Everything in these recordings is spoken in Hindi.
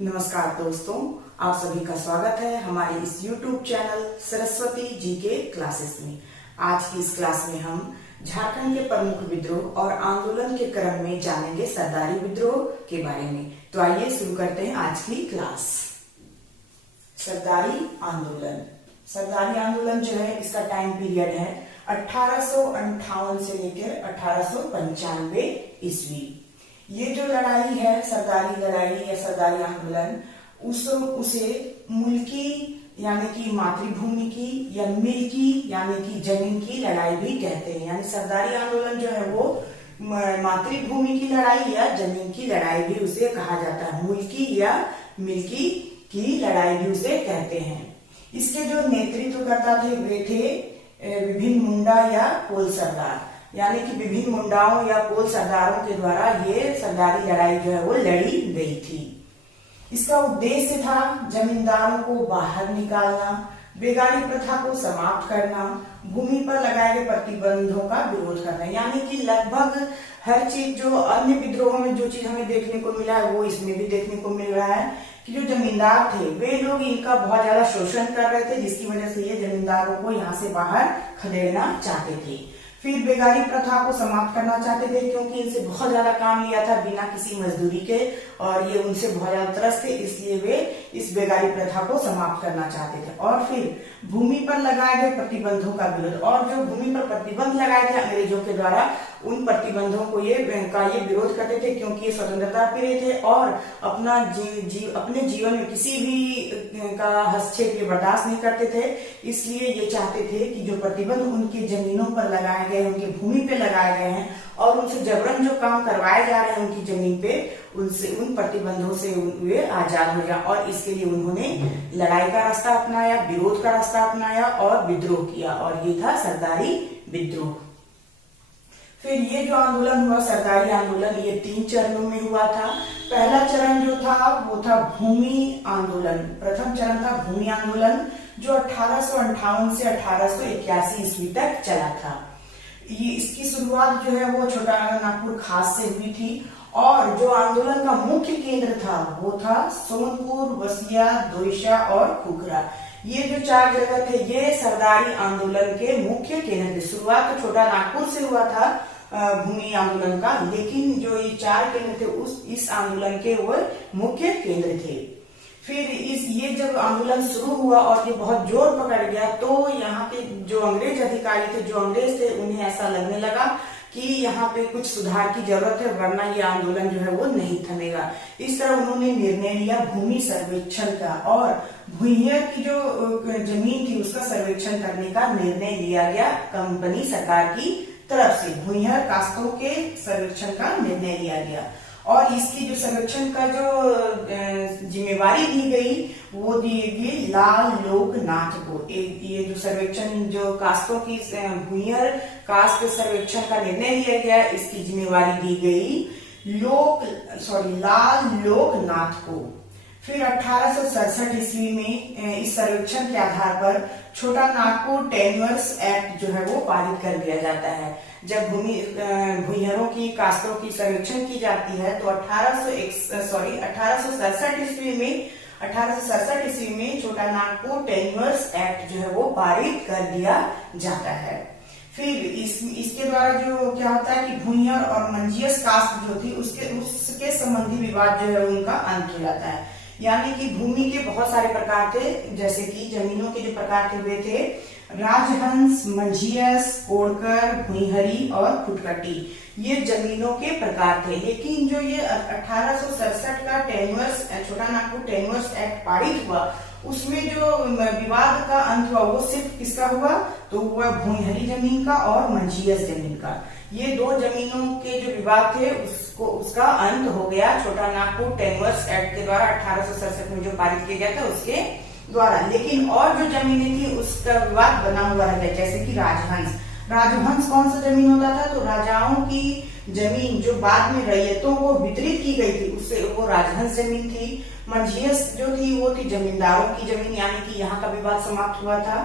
नमस्कार दोस्तों, आप सभी का स्वागत है हमारे इस YouTube चैनल सरस्वती जी के क्लासेस में। आज की इस क्लास में हम झारखंड के प्रमुख विद्रोह और आंदोलन के क्रम में जानेंगे सरदारी विद्रोह के बारे में। तो आइए शुरू करते हैं आज की क्लास। सरदारी आंदोलन। सरदारी आंदोलन जो है इसका टाइम पीरियड है 1858 से लेकर 1895 ईस्वी। ये जो लड़ाई है, सरदारी लड़ाई या सरदारी आंदोलन, उसे मुल्की यानी कि मातृभूमि की या मिल्की यानी कि जमीन की लड़ाई भी कहते हैं। यानी सरदारी आंदोलन जो है वो मातृभूमि की लड़ाई या जमीन की लड़ाई भी उसे कहा जाता है। मुल्की या मिल्की की लड़ाई भी उसे कहते हैं। इसके जो नेतृत्व करता थे वे थे विभिन्न मुंडा या कोल सरदार, यानी कि विभिन्न मुंडाओं या कोल सरदारों के द्वारा ये सरदारी लड़ाई जो है वो लड़ी गई थी। इसका उद्देश्य था जमींदारों को बाहर निकालना, बेगारी प्रथा को समाप्त करना, भूमि पर लगाए गए प्रतिबंधों का विरोध करना। यानी कि लगभग हर चीज जो अन्य विद्रोहों में जो चीज हमें देखने को मिला है वो इसमें भी देखने को मिल रहा है कि जो जमींदार थे वे लोग इनका बहुत ज्यादा शोषण कर रहे थे, जिसकी वजह से ये जमींदारों को यहाँ से बाहर खदेड़ना चाहते थे। फिर बेगारी प्रथा को समाप्त करना चाहते थे, क्योंकि इनसे बहुत ज्यादा काम लिया था बिना किसी मजदूरी के और ये उनसे बहुत ज्यादा त्रस्त थे, इसलिए वे इस बेगारी प्रथा को समाप्त करना चाहते थे। और फिर भूमि पर लगाए गए प्रतिबंधों का विरोध, और जो भूमि पर प्रतिबंध लगाए थे अंग्रेजों के द्वारा, उन प्रतिबंधों को ये विरोध करते थे, क्योंकि ये स्वतंत्रता प्रिय थे और अपने जीवन में किसी भी का हस्तक्षेप बर्दाश्त नहीं करते थे। इसलिए ये चाहते थे कि जो प्रतिबंध उनकी जमीनों पर लगाए गए, उनकी भूमि पे लगाए गए हैं और उनसे जबरन जो काम करवाए जा रहे हैं उनकी जमीन पे, उनसे उन प्रतिबंधों से वे आजाद हो जाए। और इसके लिए उन्होंने लड़ाई का रास्ता अपनाया, विरोध का रास्ता अपनाया और विद्रोह किया, और ये था सरदारी विद्रोह। फिर ये जो आंदोलन हुआ सरदारी आंदोलन, ये 3 चरणों में हुआ था। पहला चरण जो था वो था भूमि आंदोलन। प्रथम चरण था भूमि आंदोलन, जो 1858 से 1881 ईस्वी तक चला था। ये इसकी शुरुआत जो है वो छोटा नागपुर खास से हुई थी, और जो आंदोलन का मुख्य केंद्र था वो था सोनपुर, बसिया, दोईशा और खुखरा। ये जो 4 जगह थे ये सरदारी आंदोलन के मुख्य केंद्र थे। शुरुआत तो छोटा नागपुर से हुआ था भूमि आंदोलन का, लेकिन जो ये 4 केंद्र थे इस आंदोलन के वो मुख्य केंद्र थे। फिर ये जब आंदोलन शुरू हुआ और ये बहुत जोर पकड़ गया, तो यहाँ पे जो अंग्रेज अधिकारी थे, जो अंग्रेज थे, उन्हें ऐसा लगने लगा कि यहाँ पे कुछ सुधार की जरूरत है, वरना ये आंदोलन जो है वो नहीं थमेगा। इस तरह उन्होंने निर्णय लिया भूमि सर्वेक्षण का, और भूइयां की जो जमीन थी उसका सर्वेक्षण करने का निर्णय लिया गया कंपनी सरकार की तरफ से। भूइयां कास्तों के सर्वेक्षण का निर्णय लिया गया, और इसकी जो सर्वेक्षण का जो जिम्मेवारी दी गई वो दी गई लाल लोकनाथ को। ये जो सर्वेक्षण जो कास्तों की भूइयां कास्ट सर्वेक्षण का निर्णय लिया गया, इसकी जिम्मेवारी दी गई लाल लोकनाथ को। फिर 1867 ईस्वी में इस सर्वेक्षण के आधार पर छोटा नागपुर टेन्योर्स एक्ट जो है वो पारित कर दिया जाता है। जब भूइयारों की कास्तों की सर्वेक्षण की जाती है तो 1867 ईस्वी में छोटा नागपुर टेन्योर्स एक्ट जो है वो पारित कर दिया जाता है। फिर इसके द्वारा जो क्या होता है कि भूइयार और मंजियस कास्ट जो थी उसके संबंधी विवाद जो है उनका अंत हो जाता है। यानी कि भूमि के बहुत सारे प्रकार थे, जैसे कि जमीनों के जो प्रकार थे वे थे राजहंस, मंझियस, कोड़कर, भुइहरी और खुटकटी। ये जमीनों के प्रकार थे। लेकिन जो ये 1867 का छोटा नागपुर टेन्योर्स एक्ट पारित हुआ, उसमें जो विवाद का अंत हुआ वो सिर्फ किसका हुआ, तो हुआ भुइहरी जमीन का और मंझियस जमीन का। ये 2 जमीनों के जो विवाद थे उसका अंत हो गया छोटा नागपुर टेन्योर्स एक्ट के द्वारा 1867 में जो पारित किया गया था उसके द्वारा। लेकिन और जो जमीनें थी उसका विवाद बना हुआ रह गया, जैसे कि राजहंस कौन सा जमीन होता था, तो राजाओं की जमीन जो बाद में रैयतों को वितरित की गई थी उससे वो राजहंस जमीन थी। मंझियस जो थी वो थी जमींदारों की जमीन, यानी कि यहाँ का विवाद समाप्त हुआ था।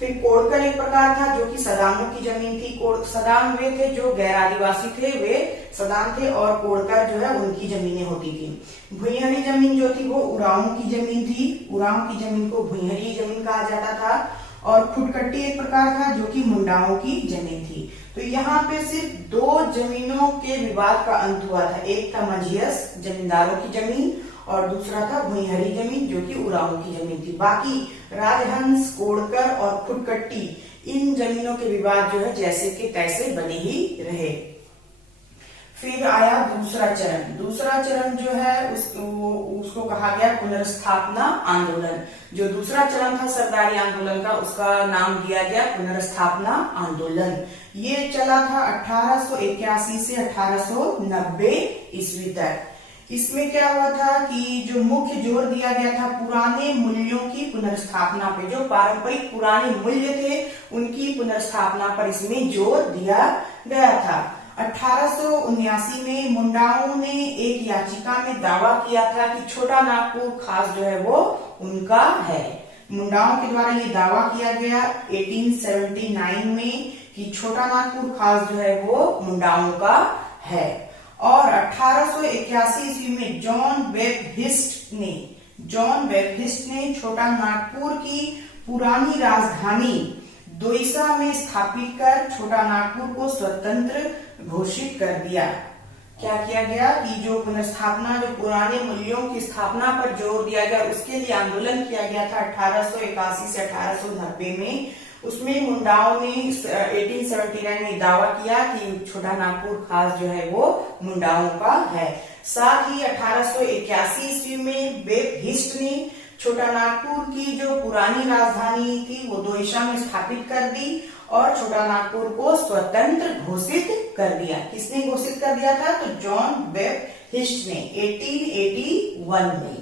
फिर कोड़कर एक प्रकार था जो कि सदामों की जमीन थी। सदाम वे थे जो गैर आदिवासी थे, वे सदाम थे, और कोड़कर जो है उनकी जमीनें होती थी। भुइंहरी जमीन जो थी वो उरांव की जमीन थी। उरांव की जमीन को भुइंहरी जमीन कहा जाता था। और खुटकट्टी एक प्रकार था जो कि मुंडाओं की जमीन थी। तो यहाँ पे सिर्फ दो जमीनों के विवाद का अंत हुआ था। एक था मंझियस जमींदारों की जमीन और दूसरा था भुइंहरी जमीन जो कि उरांव की जमीन थी। बाकी राजहंस, कोड़कर और खुटकट्टी इन जमीनों के विवाद जो है जैसे के तैसे बने ही रहे। फिर आया दूसरा चरण। दूसरा चरण जो है उसको कहा गया पुनर्स्थापना आंदोलन। जो दूसरा चरण था सरदारी आंदोलन का, उसका नाम दिया गया पुनर्स्थापना आंदोलन। ये चला था 1881 से 1890 ईस्वी तक। इसमें क्या हुआ था कि जो मुख्य जोर दिया गया था पुराने मूल्यों की पुनर्स्थापना पे, जो पारंपरिक पुराने मूल्य थे उनकी पुनर्स्थापना पर इसमें जोर दिया गया था। 1879 में मुंडाओं ने एक याचिका में दावा किया था कि छोटा नागपुर खास जो है वो उनका है। मुंडाओं के द्वारा ये दावा किया गया 1879 में कि छोटा नागपुर खास जो है वो मुंडाओं का है। और 1881 ईस्वी में जॉन वेबहिस्ट ने छोटा नागपुर की पुरानी राजधानी दोईसा में स्थापित कर छोटा नागपुर को स्वतंत्र घोषित कर दिया। क्या किया गया कि जो पुनर्स्थापना, जो पुराने मूल्यों की स्थापना पर जोर दिया गया, उसके लिए आंदोलन किया गया था 1881 से 1890 में। उसमें मुंडाओं ने 1879 में दावा किया कि छोटा नागपुर खास जो है वो मुंडाओं का है। साथ ही 1881 ईस्वी में वेबहिस्ट ने छोटा नागपुर की जो पुरानी राजधानी थी वो दोईसा में स्थापित कर दी और छोटा नागपुर को स्वतंत्र घोषित कर दिया। किसने घोषित कर दिया था? तो जॉन वेबहिस्ट ने 1881 में।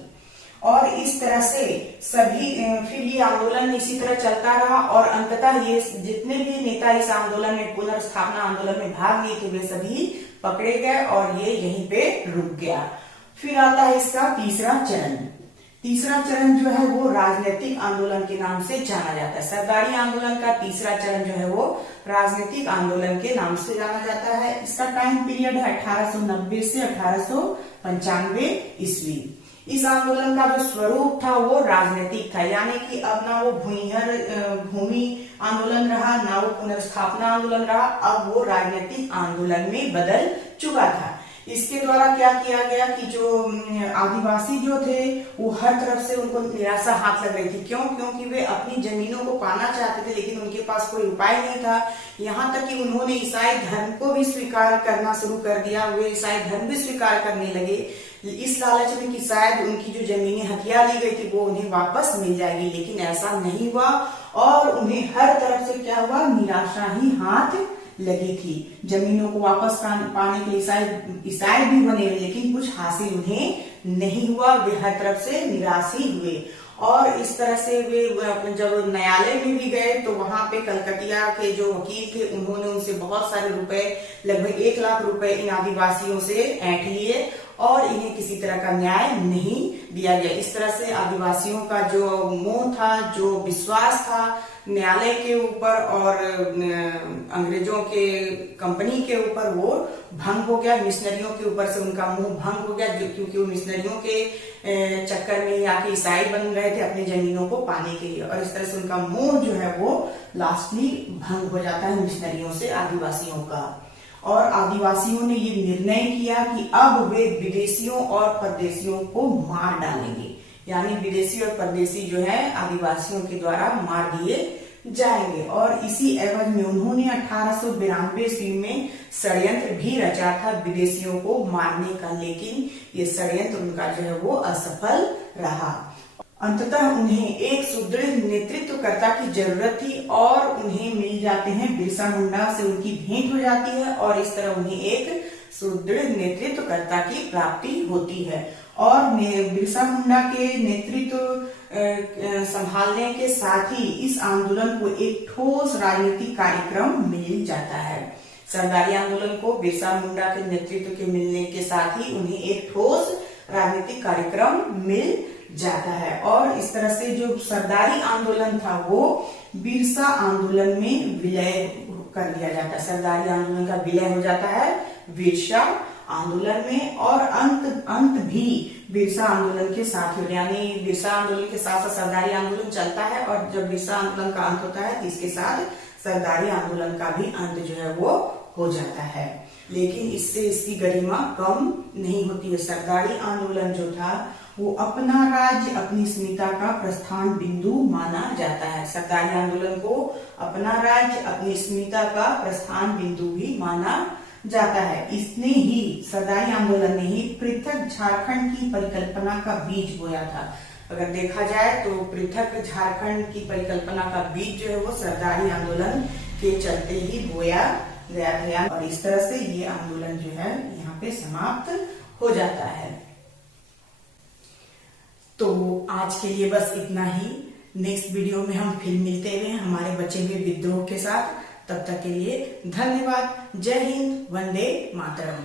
और इस तरह से सभी फिर ये आंदोलन इसी तरह चलता रहा और अंततः ये जितने भी नेता इस आंदोलन में, पुनर्स्थापना आंदोलन में भाग लिए थे, वे सभी पकड़े गए और ये यहीं पे रुक गया। फिर आता है इसका तीसरा चरण। तीसरा चरण जो है वो राजनीतिक आंदोलन के नाम से जाना जाता है। सरदारी आंदोलन का तीसरा चरण जो है वो राजनीतिक आंदोलन के नाम से जाना जाता है। इसका टाइम पीरियड है 1890 से 1895 ईस्वी। इस आंदोलन का जो स्वरूप था वो राजनीतिक था, यानी कि अब ना वो भूमि आंदोलन रहा, ना वो पुनर्स्थापना आंदोलन रहा, अब वो राजनीतिक आंदोलन में बदल चुका था। इसके द्वारा क्या किया गया कि जो आदिवासी जो थे वो हर तरफ से उनको निराशा हाथ लग रही थी। क्यों? क्योंकि वे अपनी जमीनों को पाना चाहते थे लेकिन उनके पास कोई उपाय नहीं था। यहाँ तक कि उन्होंने ईसाई धर्म को भी स्वीकार करना शुरू कर दिया। वे ईसाई धर्म भी स्वीकार करने लगे इस लालच में कि शायद उनकी जो जमीनें हथिया ली गई थी वो उन्हें वापस मिल जाएगी, लेकिन ऐसा नहीं हुआ और उन्हें हर तरफ से क्या हुआ? निराशा ही हाथ लगी थी। जमीनों को वापस पाने के लिए ईसाई भी बने लेकिन कुछ हासिल उन्हें नहीं हुआ। वे हर तरफ से निराश ही हुए और इस तरह से वे जब न्यायालय में भी गए तो वहां पे कलकतिया के जो वकील थे उन्होंने उनसे बहुत सारे रुपए, लगभग 1 लाख रुपए इन आदिवासियों से ऐंठ लिए और इन्हें किसी तरह का न्याय नहीं दिया गया। इस तरह से आदिवासियों का जो मोह था, जो विश्वास था न्यायालय के ऊपर और अंग्रेजों के कंपनी के ऊपर, वो भंग हो गया। मिशनरियों के ऊपर से उनका मोह भंग हो गया क्योंकि वो मिशनरियों के चक्कर में आके ईसाई बन रहे थे अपनी जमीनों को पाने के लिए और इस तरह से उनका मोह जो है वो लास्टली भंग हो जाता है मिशनरियों से आदिवासियों का। और आदिवासियों ने ये निर्णय किया कि अब वे विदेशियों और परदेशियों को मार डालेंगे, यानी विदेशी और परदेशी जो है आदिवासियों के द्वारा मार दिए जाएंगे। और इसी एवज में उन्होंने 1892 ईस्वी में षड्यंत्र भी रचा था विदेशियों को मारने का, लेकिन ये षड्यंत्र उनका जो है वो असफल रहा। अंततः उन्हें एक सुदृढ़ नेतृत्वकर्ता की जरूरत थी और उन्हें मिल जाते हैं बिरसा मुंडा से, उनकी भेंट हो जाती है और इस तरह उन्हें एक सुदृढ़ नेतृत्वकर्ता की प्राप्ति होती है। और बिरसा मुंडा के नेतृत्व संभालने के साथ ही इस आंदोलन को एक ठोस राजनीतिक कार्यक्रम मिल जाता है। सरदारी आंदोलन को बिरसा मुंडा के नेतृत्व के मिलने के साथ ही उन्हें एक ठोस राजनीतिक कार्यक्रम मिल जाता है। और इस तरह से जो सरदारी आंदोलन था वो बिरसा आंदोलन में विलय कर लिया जाता है। सरदारी आंदोलन का विलय हो जाता है बिरसा आंदोलन में, और अंत भी बिरसा आंदोलन के साथ हो, यानी बिरसा आंदोलन के साथ साथ सरदारी आंदोलन चलता है, और जब बिरसा आंदोलन का अंत होता है तो इसके साथ सरदारी आंदोलन का भी अंत जो है वो हो जाता है। लेकिन इससे इसकी गरिमा कम नहीं होती है। सरदारी आंदोलन जो था वो अपना राज्य अपनी अस्मिता का प्रस्थान बिंदु माना जाता है। सरदारी आंदोलन को अपना राज्य अपनी अस्मिता का प्रस्थान बिंदु भी माना जाता है। इसने ही, सरदारी आंदोलन ने ही पृथक झारखंड की परिकल्पना का बीज बोया था। अगर देखा जाए तो पृथक झारखंड की परिकल्पना का बीज जो है वो सरदारी आंदोलन के चलते ही बोया गया था, और इस तरह से ये आंदोलन जो है यहाँ पे समाप्त हो जाता है। तो आज के लिए बस इतना ही। नेक्स्ट वीडियो में हम फिर मिलते हुए हमारे बचे हुए विद्रोह के साथ। तब तक के लिए धन्यवाद। जय हिंद, वंदे मातरम।